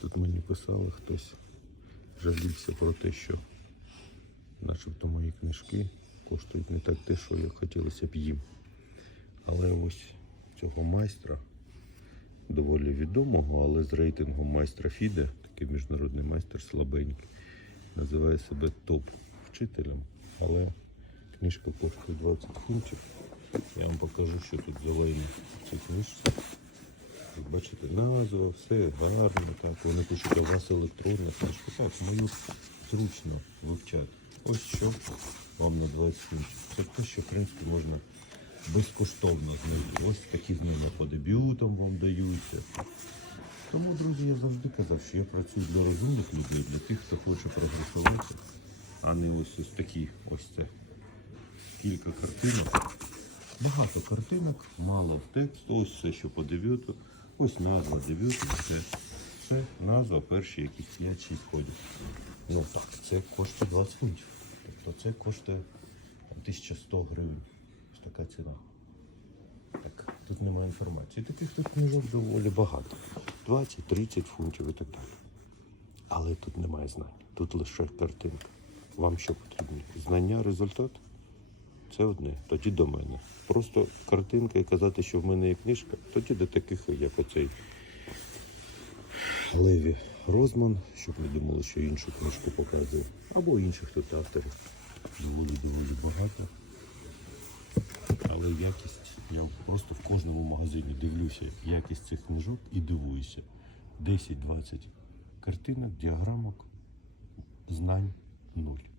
Тут мені писали хтось, жалівся про те, що начебто мої книжки коштують не так дешево, як хотілося б їм. Але ось цього майстра, доволі відомого, але з рейтингом майстра Фіде, такий міжнародний майстер слабенький, називає себе топ-вчителем, але книжка коштує 20 фунтів. Я вам покажу, що тут зелені в цій книжці. Бачите, назва, все гарно, так. Вони пишуть, у вас електронна книжка. Так, мою зручно вивчати. Ось що вам на 20 фунтів. Це те, що в принципі можна безкоштовно знайти. Ось такі зміни по дебютам вам даються. Тому, друзі, я завжди казав, що я працюю для розумних людей, для тих, хто хоче прогресувати, а не ось ось такі ось це. Кілька картинок. Багато картинок, мало тексту, ось все, що по дебюту. Ось назва дебюту, це, це назва перші якісь 5-6 ходів. Ну так, це коштує 20 фунтів. Тобто це коштує 1100 гривень. Ось така ціна. Так, тут немає інформації. Таких тут книжок доволі багато. 20-30 фунтів і так далі. Але тут немає знань. Тут лише картинка. Вам що потрібно? Знання, результат? Це одне, тоді до мене. Просто картинка і казати, що в мене є книжка, тоді до таких, як оцей Леві Розман, щоб не думали, що іншу книжку показую. Або інших тут авторів. Доволі-доволі багато. Але якість, я просто в кожному магазині дивлюся якість цих книжок і дивуюся. 10-20 картинок, діаграмок, знань нуль.